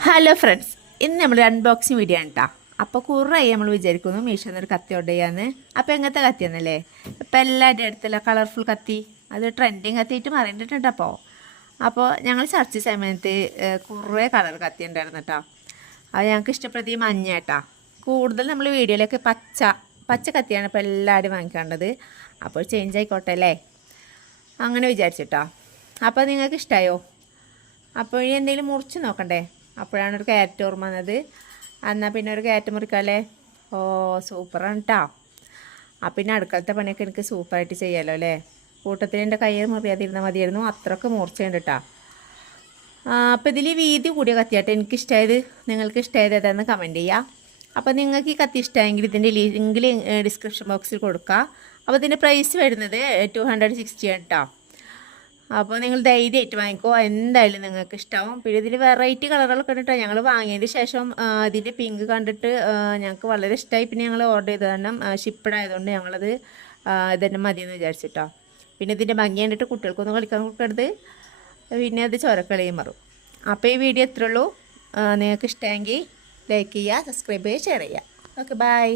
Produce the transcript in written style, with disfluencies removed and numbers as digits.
Hello friends, ഇന്ന് നമ്മൾ unboxing video ആണ് കേട്ടോ. അപ്പോൾ കുറേ നമ്മൾ വിചാരിക്കുന്നു മീഷോന്നൊരു കത്തി ഓർഡർ ചെയ്യാന്ന്. അപ്പോൾ എങ്ങനത്തെ കത്തിയാന്നല്ലേ, ഇപ്പം എല്ലാവരുടെ അടുത്തുള്ള കളർഫുൾ കത്തി, അത് ട്രെൻഡിങ് കത്തിയിട്ട് മാറിയിട്ടുണ്ട്. അപ്പോൾ ഞങ്ങൾ സെർച്ച് ചെയ്ത സമയത്ത് കുറേ കളർ കത്തി ഉണ്ടായിരുന്നു കേട്ടോ. അത് ഞങ്ങൾക്ക് ഇഷ്ടപ്പെടുത്തി മഞ്ഞ കേട്ടോ. കൂടുതൽ നമ്മൾ വീഡിയോയിലേക്ക് പച്ച കത്തിയാണ് ഇപ്പോൾ എല്ലാവരും വാങ്ങിക്കേണ്ടത്. അപ്പോൾ ചേഞ്ച് ആയിക്കോട്ടെ അല്ലേ, അങ്ങനെ വിചാരിച്ചിട്ടോ. അപ്പോൾ നിങ്ങൾക്ക് ഇഷ്ടമായോ? അപ്പോൾ ഇനി എന്തെങ്കിലും മുറിച്ച് നോക്കണ്ടേ? അപ്പോഴാണ് ഒരു ക്യാരറ്റ് ഓർമ്മ വന്നത്. എന്നാൽ പിന്നെ ഒരു ക്യാരറ്റ് മുറിക്കാല്ലേ. ഓ സൂപ്പറാണ് കേട്ടോ. അപ്പം പിന്നെ അടുക്കളത്തെ പണിയൊക്കെ എനിക്ക് സൂപ്പറായിട്ട് ചെയ്യാമല്ലോ അല്ലേ. കൂട്ടത്തിൽ എൻ്റെ കയ്യിൽ മുറിയാതിരുന്നാൽ മതിയായിരുന്നു, അത്രയ്ക്ക് മൂർച്ചയുണ്ട് കേട്ടോ. അപ്പോൾ ഇതിൽ വീതി കൂടിയ കത്തിയാട്ടെ എനിക്കിഷ്ടമായത്. നിങ്ങൾക്ക് ഇഷ്ടമായത് ഏതാണെന്ന് കമൻറ്റ് ചെയ്യുക. അപ്പോൾ നിങ്ങൾക്ക് ഈ കത്തി ഇഷ്ടമായെങ്കിൽ ഇതിൻ്റെ ലിങ്ക് ഡിസ്ക്രിപ്ഷൻ ബോക്സിൽ കൊടുക്കുക. അപ്പോൾ ഇതിൻ്റെ പ്രൈസ് വരുന്നത് 260 ആണ് കേട്ടോ. അപ്പോൾ നിങ്ങൾ ധൈര്യമായിട്ട് വാങ്ങിക്കോ, എന്തായാലും നിങ്ങൾക്ക് ഇഷ്ടമാവും. പിന്നെ ഇതിൽ വെറൈറ്റി കളറുകളൊക്കെ കണ്ടിട്ടോ. ഞങ്ങൾ വാങ്ങിയതിന് ശേഷം ഇതിൻ്റെ പിങ്ക് കണ്ടിട്ട് ഞങ്ങൾക്ക് വളരെ ഇഷ്ടമായി. പിന്നെ ഞങ്ങൾ ഓർഡർ ചെയ്ത് കാരണം ഷിപ്പഡ് ആയതുകൊണ്ട് ഞങ്ങളത് ഇതന്നെ മതിയെന്ന് വിചാരിച്ചിട്ടോ. പിന്നെ ഇതിൻ്റെ ഭംഗി കണ്ടിട്ട് കുട്ടികൾക്കൊന്നും കളിക്കാൻ കൊടുക്കരുത്, പിന്നെ അത് ചോരക്കളിയും മാറും. അപ്പോൾ ഈ വീഡിയോ എത്രയുള്ളൂ. നിങ്ങൾക്ക് ഇഷ്ടമെങ്കിൽ ലൈക്ക് ചെയ്യുക, സബ്സ്ക്രൈബ് ചെയ്യുക, ഷെയർ ചെയ്യുക. Okay, by.